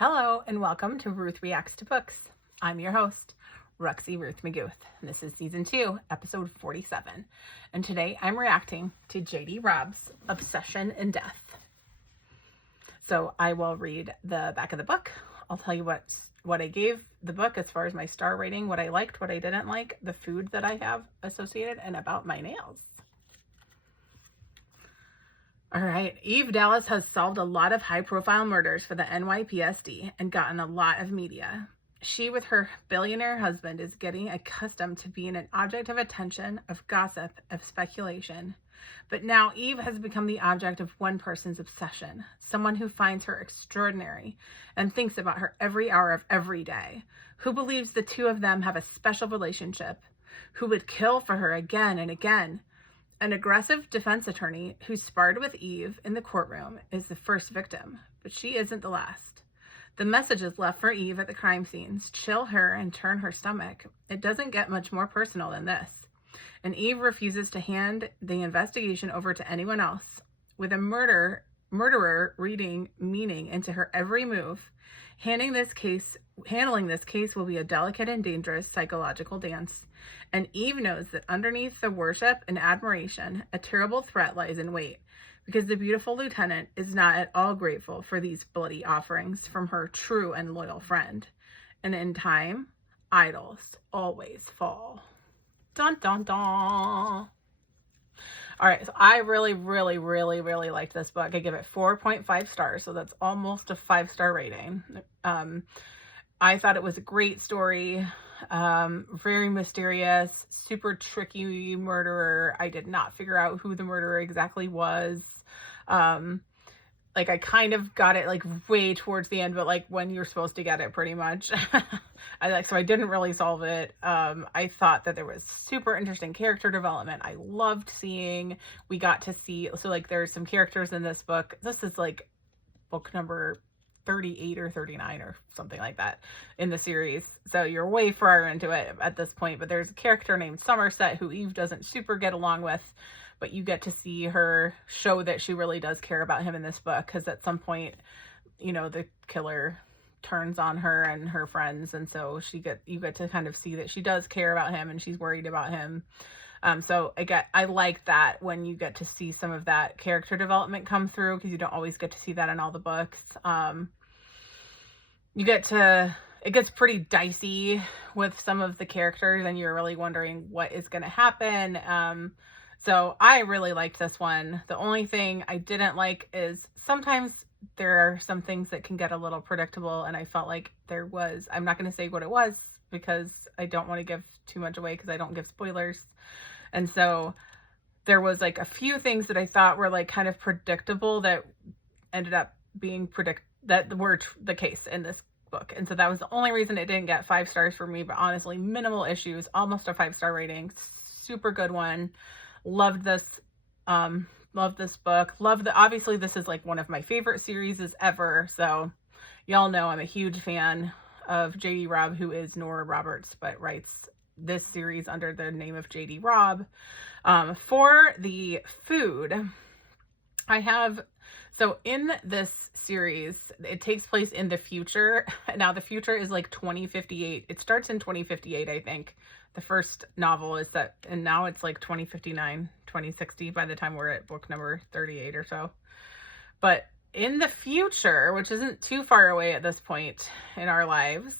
Hello and welcome to Ruth Reacts to Books. I'm your host, Ruxie Ruth McGouth. This is season 2, episode 47. And today I'm reacting to J.D. Robb's Obsession and Death. So I will read the back of the book. I'll tell you what I gave the book as far as my star rating, what I liked, what I didn't like, the food that I have associated, and about my nails. All right, Eve Dallas has solved a lot of high-profile murders for the NYPSD and gotten a lot of media. She, with her billionaire husband, is getting accustomed to being an object of attention, of gossip, of speculation. But now Eve has become the object of one person's obsession, someone who finds her extraordinary and thinks about her every hour of every day, who believes the two of them have a special relationship, who would kill for her again and again. An aggressive defense attorney who sparred with Eve in the courtroom is the first victim, but she isn't the last. The messages left for Eve at the crime scenes chill her and turn her stomach. It doesn't get much more personal than this. And Eve refuses to hand the investigation over to anyone else. With a murderer reading meaning into her every move, handling this case will be a delicate and dangerous psychological dance. And Eve knows that underneath the worship and admiration, a terrible threat lies in wait, because the beautiful lieutenant is not at all grateful for these bloody offerings from her true and loyal friend. And in time, idols always fall. Dun, dun, dun. All right, so I really liked this book. I give it 4.5 stars, so that's almost a 5-star rating. I thought it was a great story, very mysterious, super tricky murderer. I did not figure out who the murderer exactly was. Like I kind of got it like way towards the end, but like when you're supposed to get it pretty much. So I didn't really solve it. I thought that there was super interesting character development. I loved seeing, we got to see, so like there's some characters in this book. This is like book number 38 or 39 or something like that in the series. So you're way far into it at this point, but there's a character named Somerset who Eve doesn't super get along with, but you get to see her show that she really does care about him in this book, because at some point, you know, the killer turns on her and her friends, and so you get to kind of see that she does care about him and she's worried about him. So I like that when you get to see some of that character development come through, because you don't always get to see that in all the books. It gets pretty dicey with some of the characters and you're really wondering what is going to happen. So I really liked this one. The only thing I didn't like is sometimes there are some things that can get a little predictable, and I felt like I'm not going to say what it was because I don't want to give too much away, because I don't give spoilers. And so there was like a few things that I thought were like kind of predictable that ended up being that were the case in this book. And so that was the only reason it didn't get 5 stars for me, but honestly, minimal issues, almost a 5-star rating. Super good one. Loved this book. Obviously this is like one of my favorite series ever. So y'all know I'm a huge fan of J.D. Robb, who is Nora Roberts, but writes this series under the name of J.D. Robb. For the food, so in this series, it takes place in the future. Now the future is like 2058. It starts in 2058, I think. The first novel is set, and now it's like 2059, 2060 by the time we're at book number 38 or so. But in the future, which isn't too far away at this point in our lives,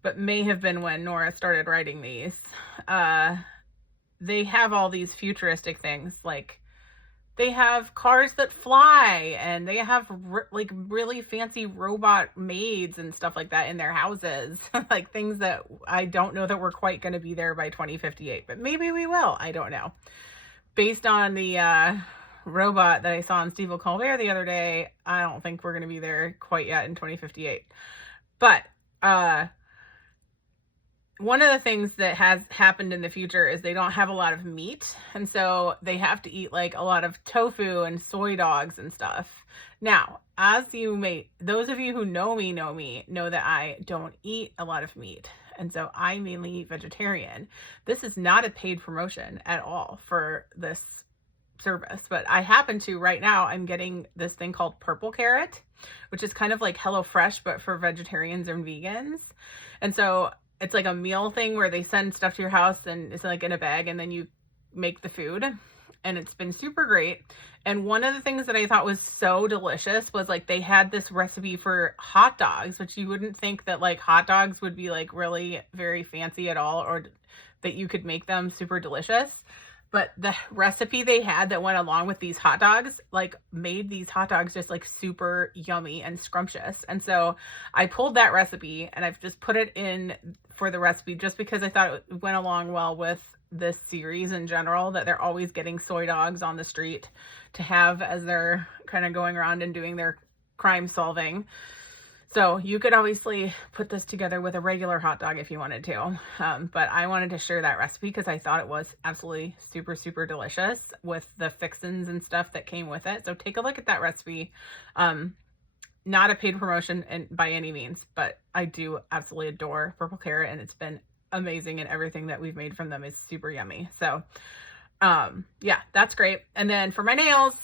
but may have been when Nora started writing these, they have all these futuristic things, like they have cars that fly, and they have like really fancy robot maids and stuff like that in their houses. Like things that I don't know that we're quite going to be there by 2058, but maybe we will. I don't know. Based on the robot that I saw on Steve Colbert the other day, I don't think we're going to be there quite yet in 2058. But one of the things that has happened in the future is they don't have a lot of meat, and so they have to eat like a lot of tofu and soy dogs and stuff. Now, those of you who know me know that I don't eat a lot of meat, and so I mainly eat vegetarian. This is not a paid promotion at all for this service, but I happen to right now, I'm getting this thing called purple carrot, which is kind of like HelloFresh, but for vegetarians and vegans. And so it's like a meal thing where they send stuff to your house and it's like in a bag and then you make the food, and it's been super great. And one of the things that I thought was so delicious was like they had this recipe for hot dogs, which you wouldn't think that like hot dogs would be like really very fancy at all, or that you could make them super delicious. But the recipe they had that went along with these hot dogs, like made these hot dogs just like super yummy and scrumptious. And so I pulled that recipe and I've just put it in for the recipe just because I thought it went along well with this series in general, that they're always getting soy dogs on the street to have as they're kind of going around and doing their crime solving. So you could obviously put this together with a regular hot dog if you wanted to, but I wanted to share that recipe because I thought it was absolutely super, super delicious with the fixins and stuff that came with it. So take a look at that recipe. Not a paid promotion and by any means, but I do absolutely adore purple carrot, and it's been amazing, and everything that we've made from them is super yummy. So yeah, that's great. And then for my nails,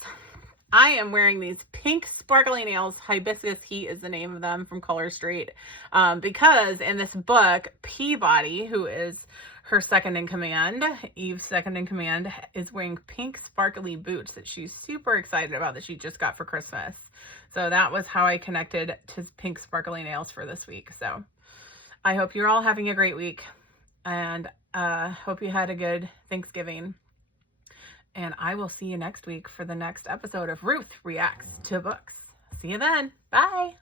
I am wearing these pink sparkly nails. Hibiscus Heat is the name of them, from Colorstreet. Because in this book, Peabody, who is her second in command, Eve's second in command, is wearing pink sparkly boots that she's super excited about, that she just got for Christmas. So that was how I connected to pink sparkly nails for this week. So I hope you're all having a great week, and hope you had a good Thanksgiving. And I will see you next week for the next episode of Ruth Reacts to Books. See you then. Bye.